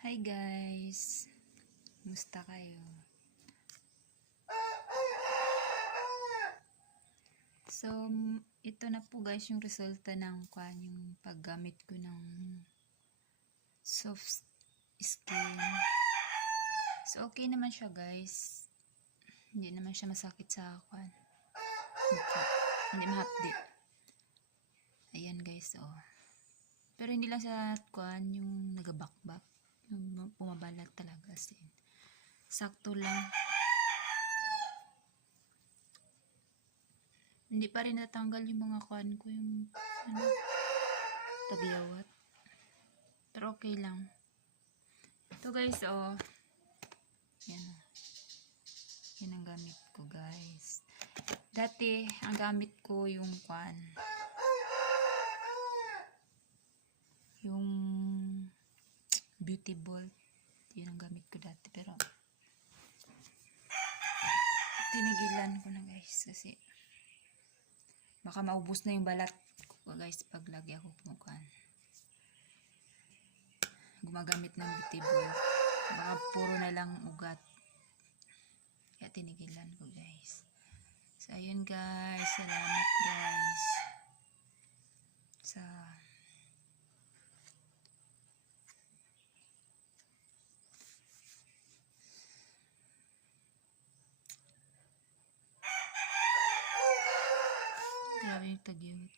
Hi guys! Musta kayo? So, ito na po guys yung resulta ng kwan, yung paggamit ko ng soft skin. So, okay naman siya guys. Hindi naman siya masakit sa kwan. Mukha. Hindi mahapdi. Ayan guys, oh. Pero hindi lang sa kwan yung nagabakbak. Yung pumabalat talaga as. Sakto lang. Hindi pa rin natanggal yung mga kwan ko yung ano, tagyawat. Pero okay lang. Ito guys, oh. Yan. Yan ang gamit ko guys. Dati, ang gamit ko yung kwan. Yung beauty ball. Yun ang gamit ko dati. Pero, tinigilan ko na guys. Kasi, baka maubos na yung balat ko guys pag lagi ako kumukuhan. Gumagamit ng beauty ball. Baka puro na lang ugat. Kaya tinigilan ko guys. So, ayun guys. Salamat guys. Sa Grabe yung tagyawat.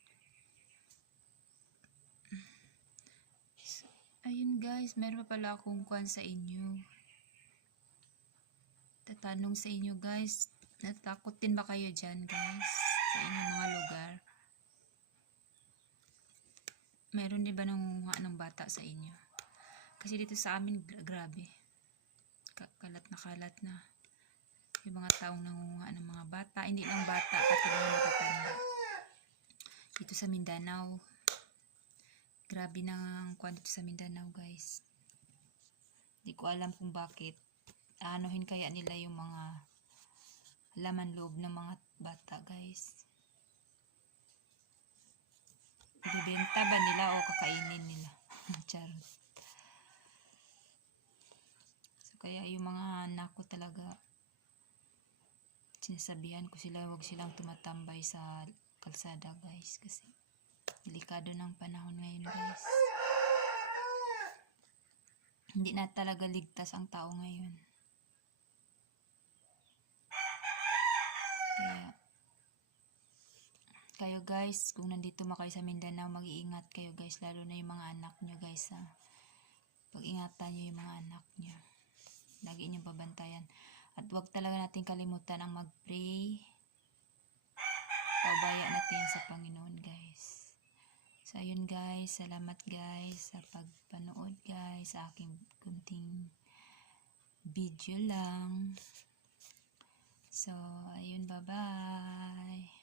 So, ayun guys, meron pa pala akong kwan sa inyo. Tatanong sa inyo guys, natakot din ba kayo dyan guys? Sa inyong mga lugar? Meron din ba nangunguha ng bata sa inyo? Kasi dito sa amin, gra- grabe. Ka- kalat na kalat na. Yung mga taong nangunguha ng mga bata, hindi lang bata, pati mga. Dito sa Mindanao. Grabe na ang kwan dito sa Mindanao, guys. Hindi ko alam kung bakit. Anuhin kaya nila yung mga laman loob ng mga bata, guys. Ibibenta ba nila o kakainin nila? Charot. So, kaya yung mga anak ko talaga, sinasabihan ko sila, wag silang tumatambay sa kalsada, guys. Kasi, delikado ng panahon ngayon, guys. Hindi na talaga ligtas ang tao ngayon. Kaya, kayo guys, kung nandito ma kayo sa Mindanao, mag-iingat kayo guys, lalo na yung mga anak nyo guys ha. Pag-ingatan nyo yung mga anak nyo. Lagi nyo babantayan. At wag talaga natin kalimutan ang mag-pray. Pabaya natin sa Panginoon guys. So ayun guys, salamat guys sa pagpanood guys sa aking kunting video lang. So ayun, bye-bye.